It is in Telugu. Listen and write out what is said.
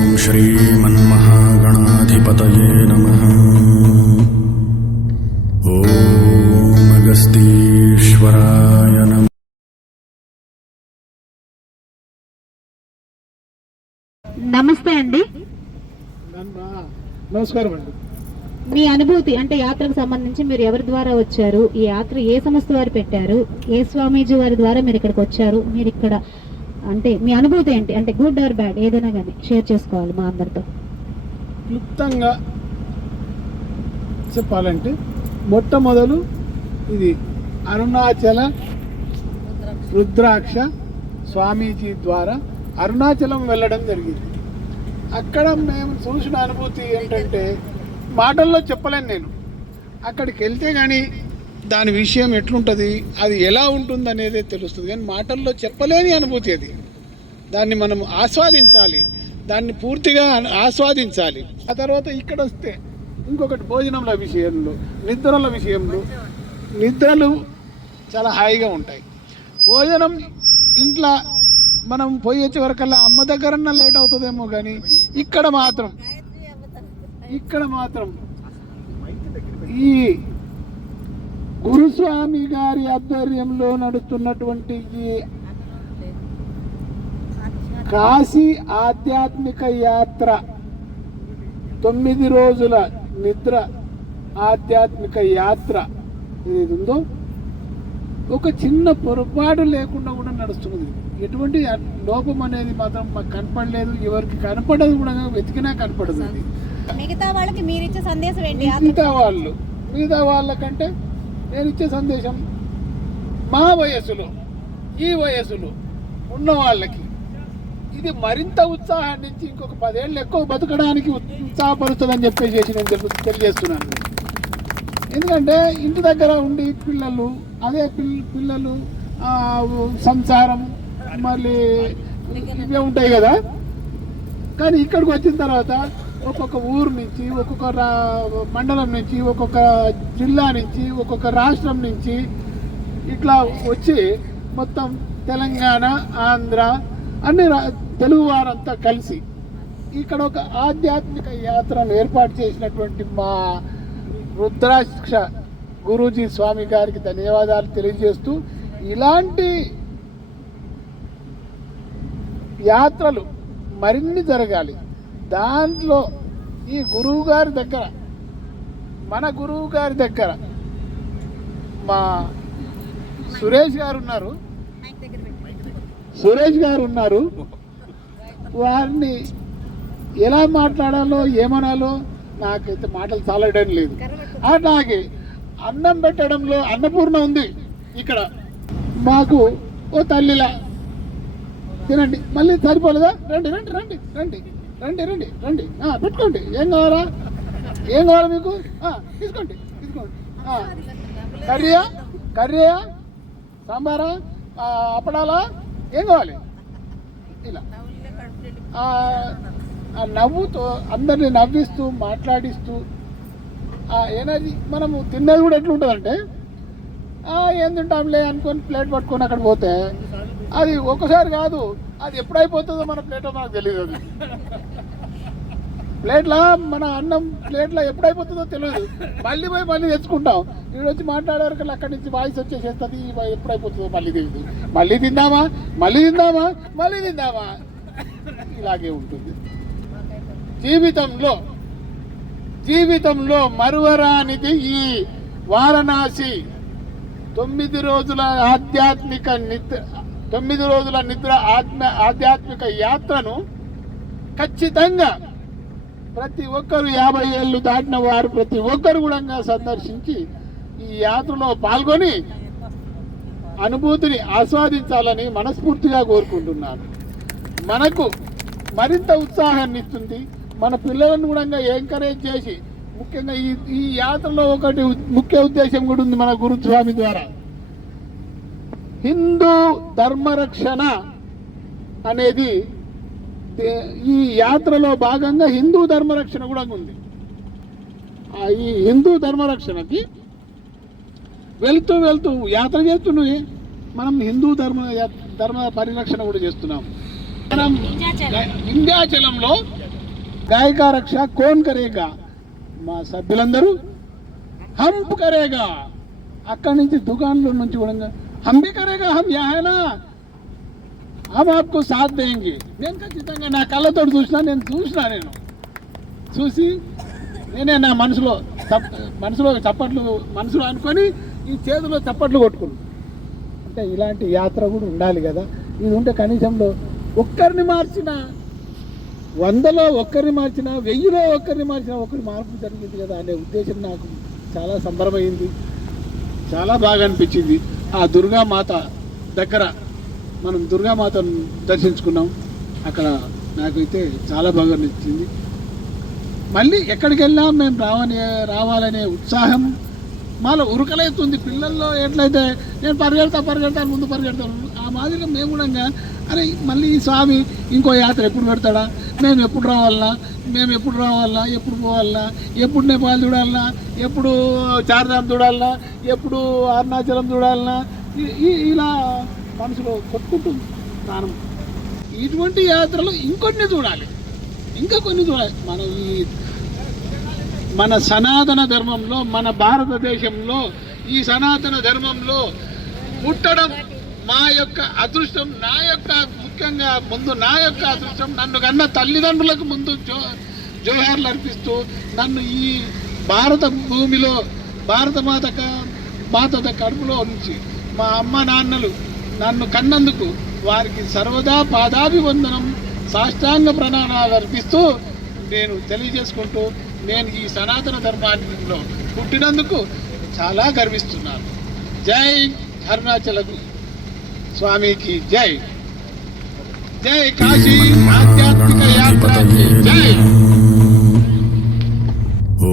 ॐ श्रीमन्महागणाधिपतये नमः ॐ अगस्तीश्वराय नमः నమస్తే అండి నమస్కారం అండి మీ అనుభూతి అంటే యాత్రకు సంబంధించి మీరు ఎవరి ద్వారా వచ్చారు? ఈ యాత్ర ఏ సంస్థ వారు పెట్టారు? ఏ స్వామీజీ వారి ద్వారా మీరు ఇక్కడికి వచ్చారు? మీరు ఇక్కడ అంటే మీ అనుభూతి ఏంటి? అంటే గుడ్ ఆర్ బ్యాడ్ ఏదైనా కానీ షేర్ చేసుకోవాలి మా అందరితో. క్లుప్తంగా చెప్పాలంటే మొట్టమొదలు ఇది అరుణాచల రుద్రాక్ష స్వామీజీ ద్వారా అరుణాచలం వెళ్ళడం జరిగింది. అక్కడ మేము చూసిన అనుభూతి ఏంటంటే మాటల్లో చెప్పలేను నేను. అక్కడికి వెళ్తే కానీ దాని విషయం ఎట్లుంటుంది అది ఎలా ఉంటుంది అనేది తెలుస్తుంది. కానీ మాటల్లో చెప్పలేని అనుభూతి అది. దాన్ని మనం ఆస్వాదించాలి. దాన్ని పూర్తిగా ఆస్వాదించాలి. ఆ తర్వాత ఇక్కడ వస్తే ఇంకొకటి భోజనంల విషయంలో నిద్రల విషయంలో నిద్రలు చాలా హాయిగా ఉంటాయి. భోజనం ఇంట్లో మనం పోయి వచ్చే వరకల్లా అమ్మ దగ్గరన్నా లేట్ అవుతుందేమో కానీ ఇక్కడ మాత్రం ఇక్కడ మాత్రం ఈ గురుస్వామి గారి ఆధ్వర్యంలో నడుస్తున్నటువంటి ఈ కాశీ ఆధ్యాత్మిక యాత్ర తొమ్మిది రోజుల నిద్ర ఆధ్యాత్మిక యాత్ర ఏది ఉందో ఒక చిన్న పొరపాటు లేకుండా కూడా నడుస్తుంది. ఎటువంటి లోపం అనేది మాత్రం మాకు కనపడలేదు. ఎవరికి కనపడదు కూడా వెతికినా కనపడదు మిగతా వాళ్ళకి మీరు ఇచ్చే సందేశం ఏంటి? మిగతా వాళ్ళు మిగతా వాళ్ళకంటే నేను ఇచ్చే సందేశం మా వయసులో ఈ వయసులో ఉన్న వాళ్ళకి ఇది మరింత ఉత్సాహాన్ని ఇచ్చి ఇంకొక పదేళ్ళు ఎక్కువ బతకడానికి ఉత్సాహపరుస్తుందని చెప్పేసి నేను తెలియజేస్తున్నాను. ఎందుకంటే ఇంటి దగ్గర ఉండి పిల్లలు అదే పిల్లలు సంసారం మళ్ళీ ఇవే ఉంటాయి కదా. కానీ ఇక్కడికి వచ్చిన తర్వాత ఒక్కొక్క ఊరు నుంచి ఒక్కొక్క రా- మండలం నుంచి ఒక్కొక్క జిల్లా నుంచి ఒక్కొక్క రాష్ట్రం నుంచి ఇట్లా వచ్చి మొత్తం తెలంగాణ ఆంధ్ర అన్ని రా- తెలుగు వారంతా కలిసి ఇక్కడ ఒక ఆధ్యాత్మిక యాత్రను ఏర్పాటు చేసినటువంటి మా రుద్రాక్ష గురూజీ స్వామి గారికి ధన్యవాదాలు తెలియజేస్తూ ఇలాంటి యాత్రలు మరిన్ని జరగాలి. దాంట్లో ఈ గురువు గారి దగ్గర మన గురువు గారి దగ్గర మా సురేష్ గారు ఉన్నారు. సురేష్ గారు ఉన్నారు. వారిని ఎలా మాట్లాడాలో ఏమనాలో నాకైతే మాటలు చాలడం లేదు. అలాగే అన్నం పెట్టడంలో అన్నపూర్ణ ఉంది ఇక్కడ. మాకు ఓ తల్లిలా. తినండి. మళ్ళీ సరిపోలేదా? రండి రండి రండి రండి. రండి రండి రండి. పెట్టుకోండి. ఏం కావాలా? ఏం కావాలా మీకు? తీసుకోండి తీసుకోండి. కర్రీయా? కర్రీయా? సాంబారా? అప్పడాలా? ఏం కావాలి? ఇలా. ఆ, నవ్వుతో అందరిని నవ్విస్తూ మాట్లాడిస్తూ ఆ ఎనర్జీ మనము తిన్నది కూడా ఎట్లుంటుందంటే ఏం తింటాంలే అనుకొని ప్లేట్ పట్టుకొని అక్కడ పోతే అది ఒకసారి కాదు అది ఎప్పుడైపోతుందో మన ప్లేట్లో మనకు తెలియదు అది. ప్లేట్లా మన అన్నం ప్లేట్లో ఎప్పుడైపోతుందో తెలియదు మళ్ళీ పోయి మళ్ళీ తెచ్చుకుంటాం. వీడు వచ్చి మాట్లాడే వరకు అక్కడి నుంచి వాయిస్ వచ్చేసేస్తుంది ఎప్పుడైపోతుందో మళ్ళీ తెలియదు మళ్ళీ తిందామా? మళ్ళీ తిందామా? మళ్ళీ తిందామా? ఇలాగే ఉంటుంది. జీవితంలో జీవితంలో మరువరానిది ఈ వారణాసి. తొమ్మిది రోజుల ఆధ్యాత్మిక నిద్ర తొమ్మిది రోజుల నిద్ర ఆత్మ ఆధ్యాత్మిక యాత్రను ఖచ్చితంగా ప్రతి ఒక్కరు యాభై ఏళ్ళు దాటిన వారు ప్రతి ఒక్కరు కూడా సందర్శించి ఈ యాత్రలో పాల్గొని అనుభూతిని ఆస్వాదించాలని మనస్ఫూర్తిగా కోరుకుంటున్నాను. మనకు మరింత ఉత్సాహాన్ని ఇస్తుంది. మన పిల్లలను కూడా ఎంకరేజ్ చేసి ముఖ్యంగా ఈ ఈ యాత్రలో ఒకటి ముఖ్య ఉద్దేశం కూడా ఉంది మన గురుస్వామి ద్వారా. హిందూ ధర్మరక్షణ అనేది ఈ యాత్రలో భాగంగా హిందూ ధర్మరక్షణ కూడా ఉంది. ఆ ఈ హిందూ ధర్మరక్షణకి వెళ్తూ వెళ్తూ యాత్ర చేస్తున్నాయి. మనం హిందూ ధర్మ ధర్మ పరిరక్షణ కూడా చేస్తున్నాం. మనం వింధ్యాచలంలో గాయకా రక్ష కోన్ కరేగా మా సభ్యులందరూ హంప్ కరేగా అక్కడి నుంచి దుకాణంలో నుంచి కూడా हम भी करेगा हम यहाँ है ना। हम आपको సాత్ దేంగి నేను ఖచ్చితంగా నా కళ్ళతో చూసినా నేను చూసినా నేను చూసి నేనే నా మనసులో చప్ మనసులో చప్పట్లు మనసులో అనుకొని ఈ చేతిలో చప్పట్లు కొట్టుకున్నాను అంటే ఇలాంటి యాత్ర కూడా ఉండాలి కదా. ఇది ఉంటే కనీసంలో ఒక్కరిని మార్చిన వందలో ఒక్కరిని మార్చిన వెయ్యిలో ఒక్కరిని మార్చిన ఒక్కరి మార్పు జరిగింది కదా అనే ఉద్దేశం నాకు చాలా సంబరమైంది. చాలా బాగా అనిపించింది. ఆ దుర్గామాత దగ్గర మనం దుర్గామాతను దర్శించుకున్నాం. అక్కడ నాకైతే చాలా బాగా నచ్చింది మళ్ళీ ఎక్కడికి వెళ్ళినా మేము రావని రావాలనే ఉత్సాహం మాలో ఉరకలవుతుంది పిల్లల్లో ఎట్లయితే నేను పరిగెడతా పరిగెడతాను ముందు పరిగెడతాను. ఆ మాదిరిగా మేము కూడా అరే మళ్ళీ ఈ స్వామి ఇంకో యాత్ర ఎప్పుడు పెడతాడా? మేము ఎప్పుడు రావాలనా మేము ఎప్పుడు రావాలనా ఎప్పుడు పోవాలనా ఎప్పుడు నేపాల్ చూడాలనా ఎప్పుడు చార్ధామ్ చూడాలనా ఎప్పుడు అరుణాచలం చూడాలనా ఈ- ఇలా మనసులో కొట్టుకుంటుంది ప్రాణం. ఇటువంటి యాత్రలు ఇంకొన్ని చూడాలి. ఇంకా కొన్ని చూడాలి. మనం ఈ మన సనాతన ధర్మంలో మన భారతదేశంలో ఈ సనాతన ధర్మంలో పుట్టడం మా యొక్క అదృష్టం నా యొక్క ముఖ్యంగా ముందు నా యొక్క అదృష్టం నన్ను కన్న తల్లిదండ్రులకు ముందు జో జోహార్లు అర్పిస్తూ నన్ను ఈ భారత భూమిలో భారత మాత క- మాత కడుపులో నుంచి మా అమ్మ నాన్నలు నన్ను కన్నందుకు వారికి సర్వదా పాదాభివందనం సాష్టాంగ ప్రణాళాలు అర్పిస్తూ నేను తెలియజేసుకుంటూ నేను ఈ సనాతన ధర్మాన్నిలో పుట్టినందుకు చాలా గర్విస్తున్నాను. జై అరుణాచల స్వామికి జై. జై కాశీ ఆధ్యాత్మిక యాత్ర జై. ఓ